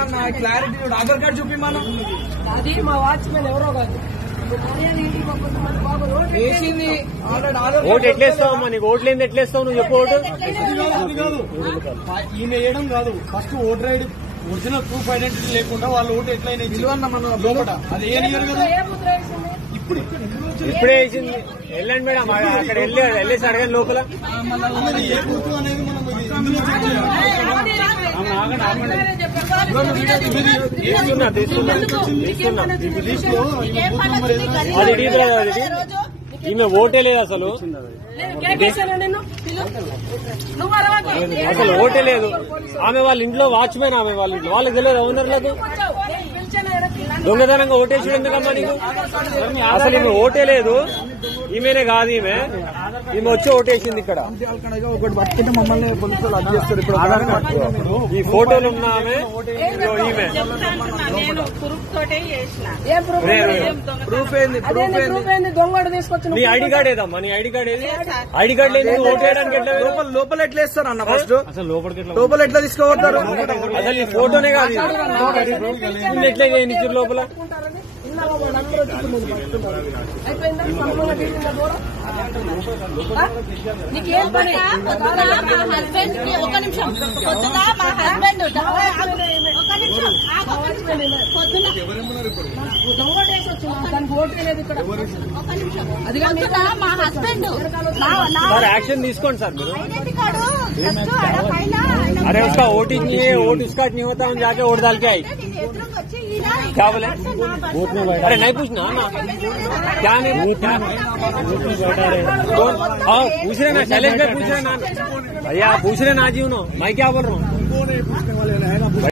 ఏందన్నా clarity Aadhaar card చూపి మనం అది మా వాచ్మెన్ ఎవరో కాదు ఓటు ఎట్లేస్తావమ్మా? నీకు ఓట్లు ఏంది ఎట్లేస్తావు? నువ్వు చెప్పు. ఓటు ఈయన వేయడం కాదు, first voter ID original proof identity లేకుండా వాళ్ళు ఓటు ఎట్లయినా ఇవ్వన్న మన లోపల అది ఏం కదా. ఇప్పుడే వేసింది. వెళ్ళండి మేడం, అక్కడ వెళ్ళేసి అడగండి లోపల. ఏ గుర్తు అనేది మనం ఈమె ఓటే లేదు అసలు. అసలు ఓటే లేదు. ఆమె వాళ్ళ ఇంట్లో వాచ్మెన్. ఆమె వాళ్ళ ఇంట్లో వాళ్ళకి తెలియదు ఓనర్లకు. దొంగతనంగా ఓటేసి ఎందుకమ్మా నీకు? అసలు ఈమె ఓటే లేదు. ఈమెనే కాదు, ఈమె వచ్చి ఓటేసింది ఇక్కడ. ఒకటి పట్టుకుంటే మమ్మల్ని పోలీసులు అది చేస్తారు. ఇప్పుడు ఈ ఫోటోలు ఉన్న ఆమె ఈమె. ప్రూఫ్ ఏంది? దొంగడు తీసుకొచ్చి నీ ఐడి కార్డ్ ఏదమ్మా? నీ ఐడి కార్డ్ ఏది? ఐడి కార్డ్ లేదు. ఓటు వేయడానికి ఎట్లా? లోపల ఎట్లా ఇస్తారు అన్న? ఫస్ట్ అసలు లోపల ఎట్లా తీసుకోబడతారు? అసలు ఈ ఫోటోనే కాదు. ఎట్లా చేయండి లోపల? నీకేం పని? మా హస్బెండ్ కి ఒక నిమిషం పొద్దున మా హస్బెండ్ మా హస్బెండ్ సార్ యాక్షన్ తీసుకోండి సార్ మీరు. अरे उसका वोट ही नहीं है, वोट उसका नहीं होता, हम जाके वोट डाल के आई। क्या बोले? अरे नहीं पूछना ना, क्या नहीं हाँ पूछ रहे ना, शैलेश भाई पूछ रहे ना भैया, पूछ रहे ना जी। मैं क्या बोल रहा हूँ?